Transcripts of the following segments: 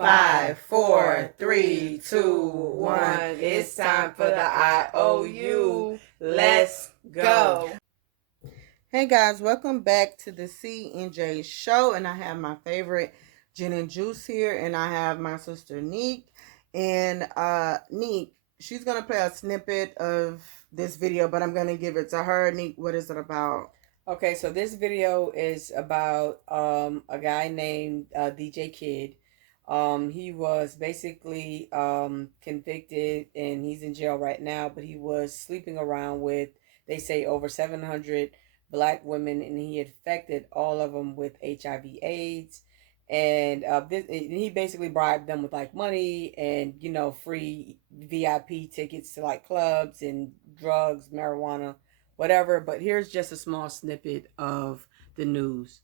5, 4, 3, 2, 1. It's time for the IOU. Let's go. Hey guys, welcome back to the C&J show. And I have my favorite Gin and Juice here. And I have my sister Neek. And Neek, she's going to play a snippet of this video, but I'm going to give it to her. Neek, what is it about? Okay, so this video is about a guy named DJ Kid. He was basically convicted and he's in jail right now, but he was sleeping around with, they say, over 700 black women, and he infected all of them with HIV/AIDS. And he basically bribed them with like money and, you know, free VIP tickets to like clubs and drugs, marijuana, whatever. But here's just a small snippet of the news.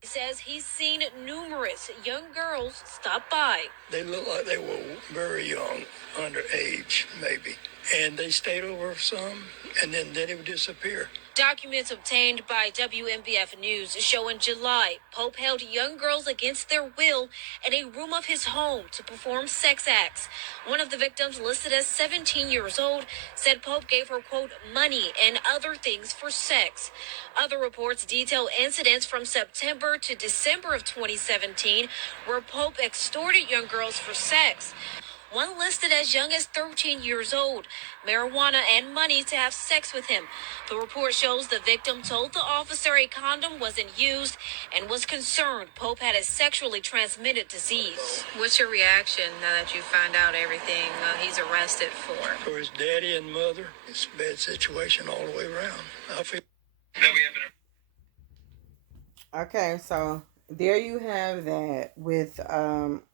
He says he's seen numerous young girls stop by. They looked like they were very young, underage maybe. And they stayed over some, and then they would disappear. Documents obtained by WMBF News show in July, Pope held young girls against their will in a room of his home to perform sex acts. One of the victims, listed as 17 years old, said Pope gave her, quote, money and other things for sex. Other reports detail incidents from September to December of 2017 where Pope extorted young girls for sex. One listed as young as 13 years old, marijuana and money to have sex with him. The report shows the victim told the officer a condom wasn't used and was concerned Pope had a sexually transmitted disease. What's your reaction now that you find out everything he's arrested for? For his daddy and mother, it's a bad situation all the way around. I feel Okay, so there you have that with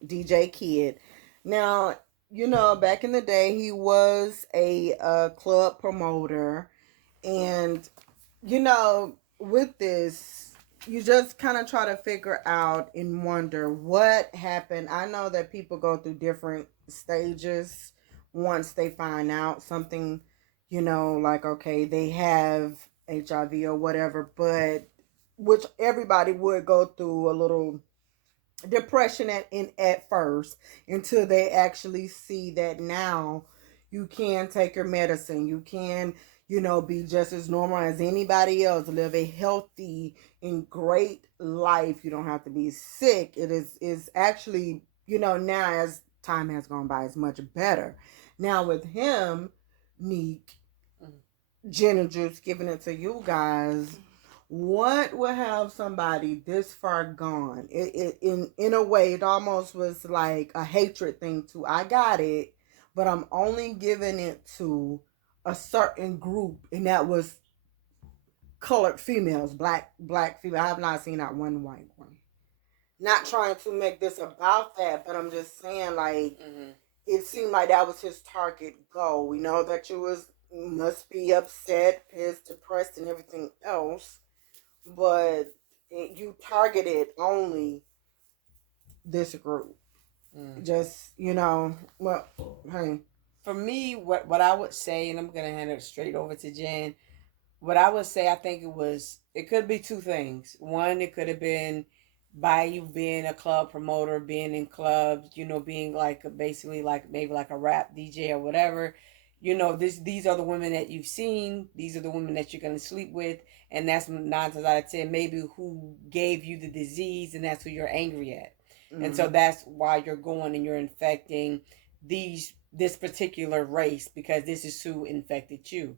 DJ Kid. Now, you know, back in the day, he was a club promoter. And, you know, with this, you just kind of try to figure out and wonder what happened. I know that people go through different stages once they find out something, you know, like, okay, they have HIV or whatever, but which everybody would go through a little depression at first until they actually see that now you can take your medicine. You can, you know, be just as normal as anybody else, live a healthy and great life. You don't have to be sick. It is actually, you know, now as time has gone by, it's much better. Now with him, Neek, Gin and Juice, giving it to you guys, what would have somebody this far gone? In a way, it almost was like a hatred thing too. I got it, but I'm only giving it to a certain group, and that was colored females, black female. I have not seen that one white one. Not trying to make this about that, but I'm just saying, like, it seemed like that was his target goal. We know that you must be upset, pissed, depressed, and everything else. But you targeted only this group. Just, you know, well, hey. For me, what I would say, and I'm going to hand it straight over to Jen, what I would say, I think it could be two things. One, it could have been by you being a club promoter, being in clubs, you know, being like basically like maybe like a rap DJ or whatever. You know, these are the women that you've seen. These are the women that you're going to sleep with. And that's 9 times out of 10, maybe who gave you the disease, and that's who you're angry at. And so that's why you're going and you're infecting this particular race, because this is who infected you.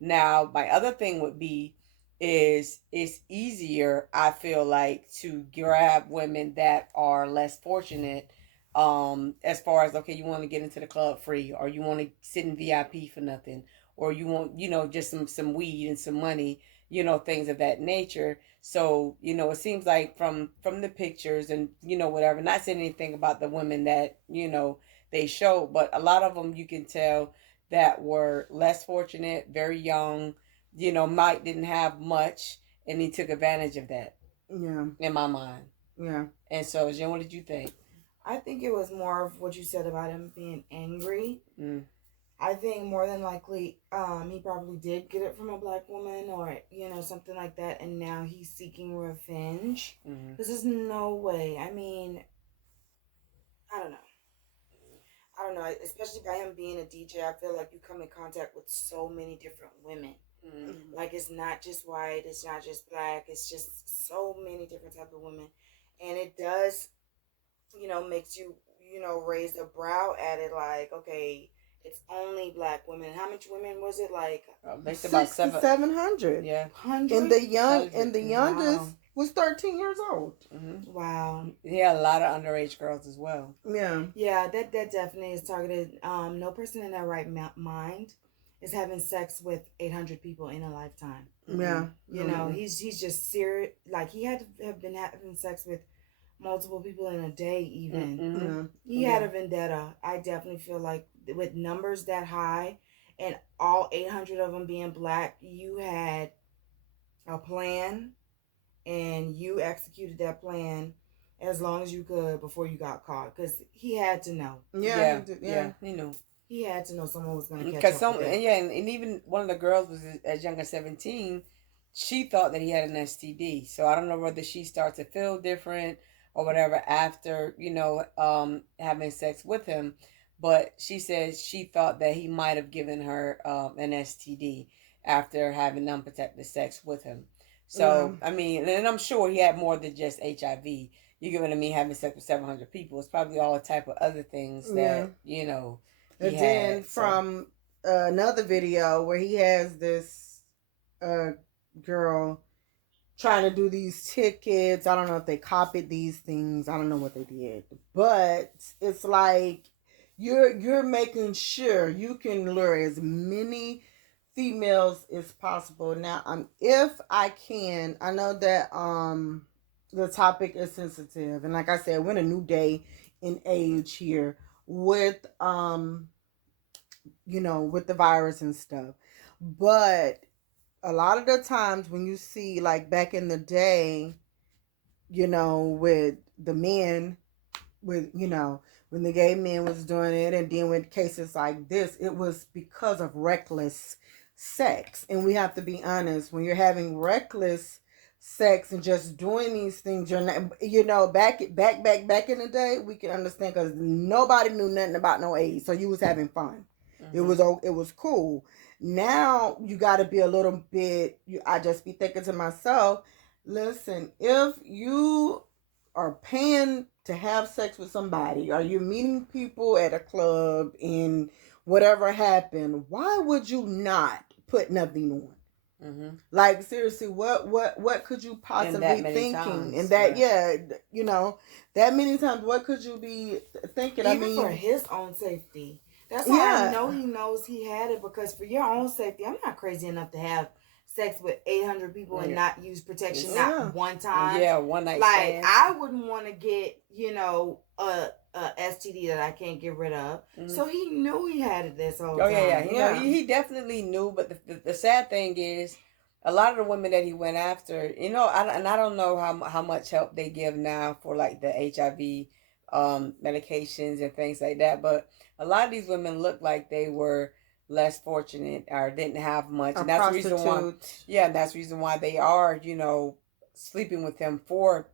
Now, my other thing would be is it's easier, I feel like, to grab women that are less fortunate. As far as, okay, you want to get into the club free, or you want to sit in VIP for nothing, or you want, you know, just some weed and some money, you know, things of that nature. So, you know, it seems like from the pictures and, you know, whatever, not saying anything about the women that, you know, they show, but a lot of them you can tell that were less fortunate, very young, you know, didn't have much, and he took advantage of that. Yeah. In my mind. Yeah. And so, Jen, what did you think? I think it was more of what you said about him being angry. I think more than likely, he probably did get it from a black woman or, you know, something like that. And now he's seeking revenge. This is no way. I mean, I don't know. don't know, especially by him being a DJ, I feel like you come in contact with so many different women. Mm-hmm. Like, it's not just white, it's not just black, it's just so many different type of women. And it does, makes you, raise a brow at it, like, okay, it's only black women. How much women was it? Like, Based about 700. Yeah. 100? And the youngest Wow. was 13 years old. Mm-hmm. Wow. He had a lot of underage girls as well. Yeah. Yeah, that definitely is targeted. No person in their right mind is having sex with 800 people in a lifetime. Yeah. He's just serious. Like, he had to have been having sex with multiple people in a day even. Mm-hmm. He had a vendetta. I definitely feel like with numbers that high and all 800 of them being black, you had a plan and you executed that plan as long as you could before you got caught, because he had to know. Yeah, he knew. He had to know someone was going to catch Because up with him. and even one of the girls was as young as 17. She thought that he had an STD, so I don't know whether she started to feel different or whatever after having sex with him, but she said she thought that he might have given her an STD after having unprotected sex with him. So I mean, and I'm sure he had more than just HIV. You get what I mean? Having sex with 700 people, it's probably all the type of other things that And then from another video where he has this girl trying to do these tickets. I don't know if they copied these things. I don't know what they did, but it's like you're making sure you can lure as many females as possible. Now, if I can, I know that the topic is sensitive, and like I said, we're in a new day and age here with with the virus and stuff. But a lot of the times when you see, like back in the day, with the men, with when the gay men was doing it, and then with cases like this, it was because of reckless sex. And we have to be honest, when you're having reckless sex and just doing these things, you're not, back in the day, we can understand because nobody knew nothing about no AIDS, so you was having fun. Mm-hmm. It was cool. Now you got to be a little bit. I just be thinking to myself, listen, if you are paying to have sex with somebody, or you're meeting people at a club and whatever happened, why would you not put nothing on? Mm-hmm. Like, seriously, what could you possibly be thinking? Times, and that, that many times, what could you be thinking? Even for his own safety. That's why I know he knows he had it, because for your own safety, I'm not crazy enough to have sex with 800 people and not use protection, not one time. Yeah, one night stand. Like, I wouldn't want to get, a STD that I can't get rid of. Mm-hmm. So he knew he had it this whole time. He definitely knew, but the sad thing is, a lot of the women that he went after, and I don't know how much help they give now for like the HIV medications and things like that, but a lot of these women look like they were less fortunate or didn't have much, and that's the reason why. Yeah, that's the reason why they are, sleeping with him for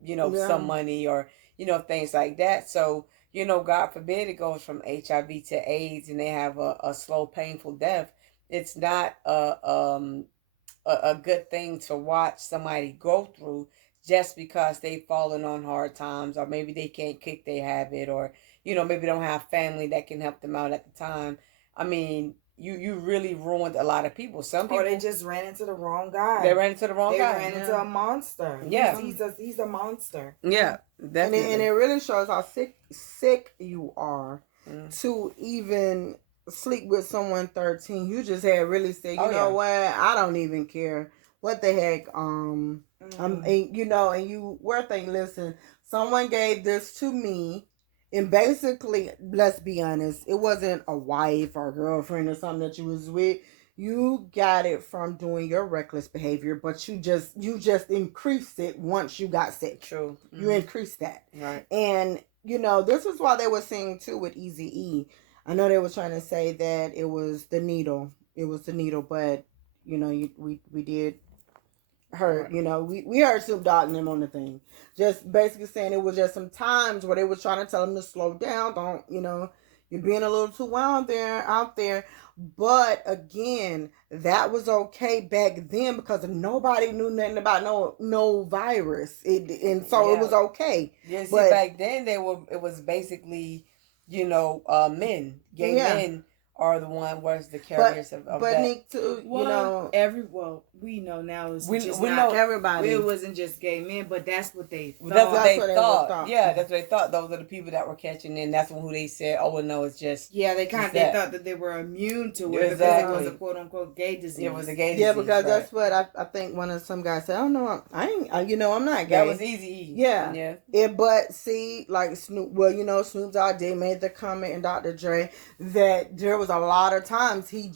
some money or things like that. So God forbid it goes from HIV to AIDS and they have a slow, painful death. It's not a good thing to watch somebody go through just because they've fallen on hard times, or maybe they can't kick their habit, or maybe don't have family that can help them out at the time. I mean, you really ruined a lot of people. Some people, or they just ran into the wrong guy. They ran into the wrong guy. They ran into a monster. Yeah, he's a monster. Yeah, definitely. And it really shows how sick you are to even sleep with someone 13. You just had really said, you know what? I don't even care. What the heck? And you were thinking, listen, someone gave this to me. And basically, let's be honest, it wasn't a wife or a girlfriend or something that you was with. You got it from doing your reckless behavior, but you just increased it once you got sick. True. Mm-hmm. You increased that. Right. And, this is why they were saying, too, with Eazy-E. I know they were trying to say that it was the needle. It was the needle, but, we did heard, we heard Snoop Dogg and them on the thing. Just basically saying it was just some times where they were trying to tell him to slow down. Don't, You're being a little too wild out there. But again, that was okay back then because nobody knew nothing about no virus. And so it was okay. Yeah, see, but back then it was basically, men, gay men are the one was the carriers of but that. Nick, too, we know now is We just know not everybody. It wasn't just gay men, but that's what they thought. That's what they thought. Yeah, that's what they thought. Those are the people that were catching, and that's who they said, "Oh, well, no, it's just." Yeah, they thought that they were immune to it because it was a quote unquote gay disease. It was a gay disease. Yeah, because that's what I think some guys said. Oh no, I ain't. I'm not gay. That was easy. Yeah. But see, like Snoop. Well, Snoop Dogg did made the comment, and Dr. Dre, that there was a lot of times he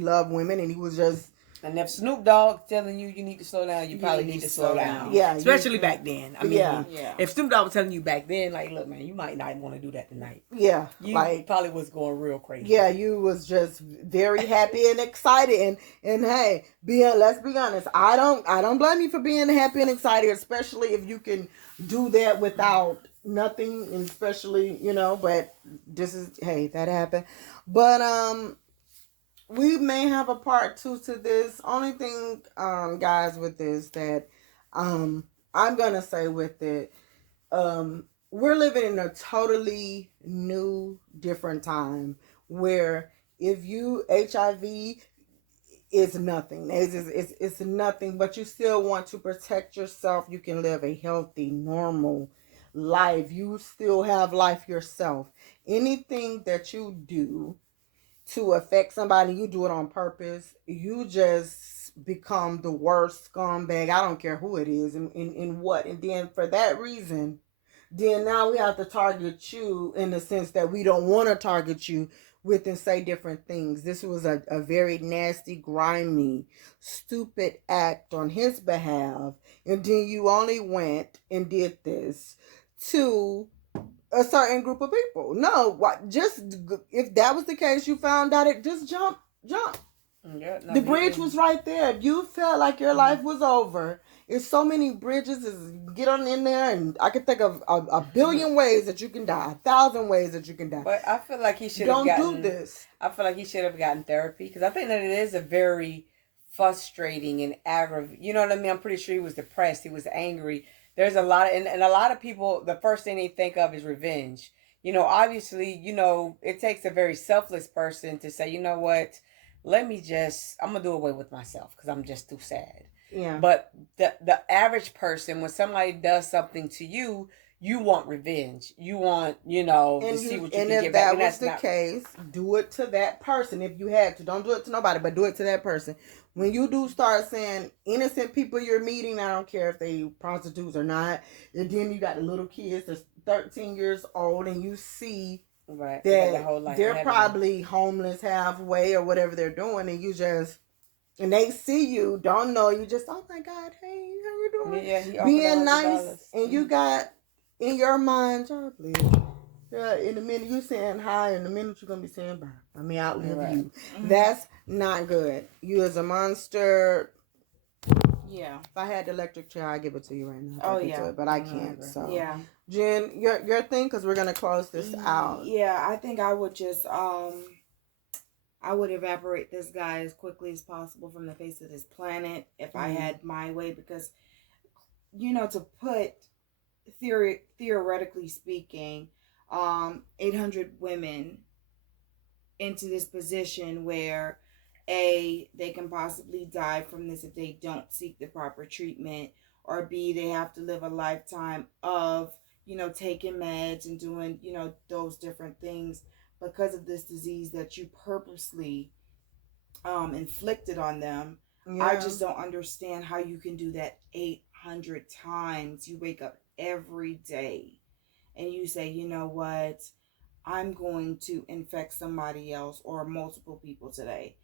loved women, and he was just. And if Snoop Dogg telling you need to slow down, you probably need to slow down. Yeah, especially back then. I mean, if Snoop Dogg was telling you back then, like, look, man, you might not want to do that tonight. Yeah, you probably was going real crazy. Yeah, you was just very happy and excited, and hey, let's be honest, I don't blame you for being happy and excited, especially if you can do that without nothing, and especially But that happened, but we may have a part 2 to this. Only thing, guys, with this that I'm gonna say with it, we're living in a totally new, different time where if you HIV is nothing. It's nothing, but you still want to protect yourself. You can live a healthy, normal life. You still have life yourself. Anything that you do to affect somebody, you do it on purpose. You just become the worst scumbag. I don't care who it is and what. And then for that reason, then now we have to target you in the sense that we don't want to target you with and say different things. This was a very nasty, grimy, stupid act on his behalf. And then you only went and did this to a certain group of people. No, just if that was the case, you found out it, just jump. Yeah, no, the bridge was right there. If you felt like your life was over, there's so many bridges. Get on in there, and I can think of a billion ways that you can die, 1,000 ways that you can die. But I feel like he should have gotten. Don't do this. I feel like he should have gotten therapy because I think that it is a very frustrating and aggravating. You know what I mean? I'm pretty sure he was depressed. He was angry. There's a lot, and a lot of people, the first thing they think of is revenge. Obviously, it takes a very selfless person to say, you know what, I'm going to do away with myself because I'm just too sad. Yeah. But the average person, when somebody does something to you, you want revenge. You want, to see what you can get back. And if that was the case, do it to that person if you had to. Don't do it to nobody, but do it to that person. When you do start saying innocent people you're meeting, I don't care if they prostitutes or not, and then you got the little kids that's 13 years old, and you see that they're probably homeless halfway or whatever they're doing, and you just, and they see you, don't know, you just, oh my God, hey, how you doing? Yeah, being nice, and you got in your mind, oh, please. Yeah, in the minute you saying hi, in the minute you're gonna be saying bye. I mean, outlive you. Mm-hmm. That's not good. You as a monster. Yeah. If I had the electric chair, I'd give it to you right now. Oh yeah, but I can't. So yeah. Jen, your thing, because we're gonna close this out. Yeah, I think I would just I would evaporate this guy as quickly as possible from the face of this planet if I had my way, because to put theoretically speaking, 800 women into this position where A, they can possibly die from this if they don't seek the proper treatment, or B, they have to live a lifetime of, taking meds and doing, those different things because of this disease that you purposely inflicted on them. Yeah. I just don't understand how you can do that 800 times. You wake up every day and you say, you know what, I'm going to infect somebody else or multiple people today.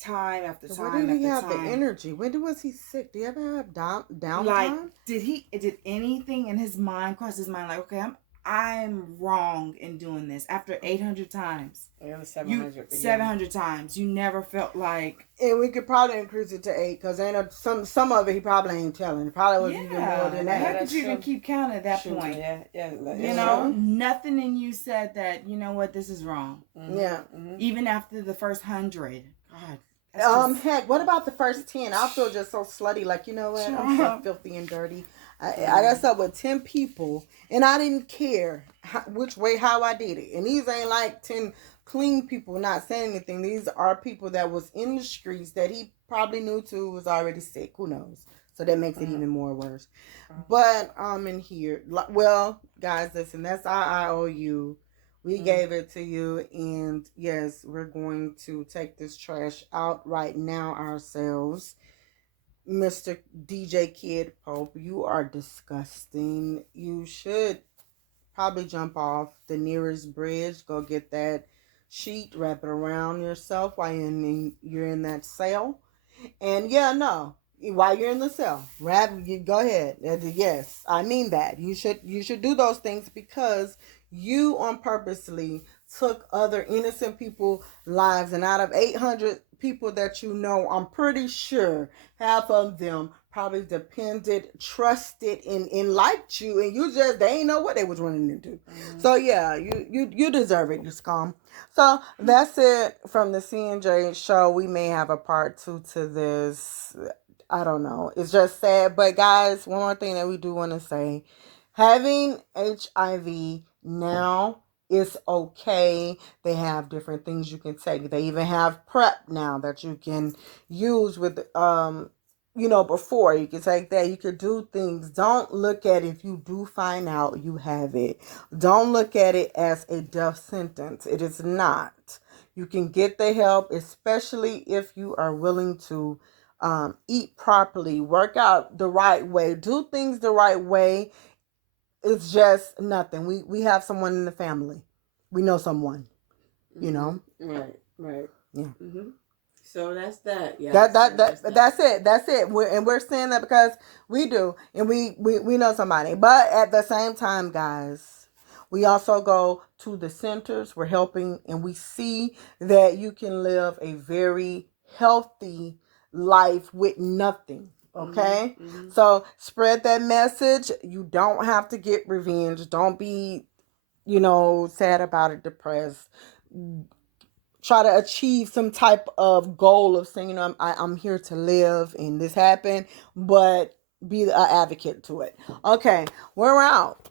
Time after time. Where did he have the energy? When was he sick? Do you ever have downtime? Like, did anything in his mind cross his mind? Like, okay, I'm wrong in doing this. After 800 times. Yeah, 700. 700 times. You never felt like... And we could probably increase it to 8 because ain't some of it he probably ain't telling. It probably was even more than that. How could you even keep count at that point? Yeah. You know, nothing in you said that, you know what, this is wrong. Mm-hmm. Yeah. Mm-hmm. Even after the first 100. God. Heck, what about the first 10? I feel just so slutty. Like, you know what? I'm so filthy and dirty. I got up with 10 people, and I didn't care how I did it. And these ain't like 10 clean people not saying anything. These are people that was in the streets that he probably knew to was already sick. Who knows? So that makes it even more worse. But in here, well, guys, listen, that's our IOU. We gave it to you, and yes, we're going to take this trash out right now ourselves. Mr. DJ Kid Pope, you are disgusting. You should probably jump off the nearest bridge, go get that sheet, wrap it around yourself while you're in that cell. And while you're in the cell, go ahead. Yes, I mean that. You should do those things because you on purposely took other innocent people's lives, and out of 800 people that you know, I'm pretty sure half of them probably depended, trusted, and liked you, and they ain't know what they was running into. Mm-hmm. So yeah, you deserve it, you scum. So that's it from the C&J show. We may have a part 2 to this. I don't know. It's just sad. But guys, one more thing that we do want to say. Having HIV now is okay. They have different things you can take. They even have PrEP now that you can use with, before. You can take that. You could do things. Don't look at it if you do find out you have it. Don't look at it as a death sentence. It is not. You can get the help, especially if you are willing to eat properly, work out the right way, do things the right way. It's just nothing. We have someone in the family. We know someone, you know. Right. Yeah. Mm-hmm. So that's that. Yeah. That's it. We're saying that because we do, and we know somebody. But at the same time, guys, we also go to the centers. We're helping, and we see that you can live a very healthy life with nothing. Okay? Mm-hmm. So spread that message. You don't have to get revenge. Don't be, sad about it, depressed. Try to achieve some type of goal of saying, I'm here to live and this happened, but be an advocate to it. Okay, we're out.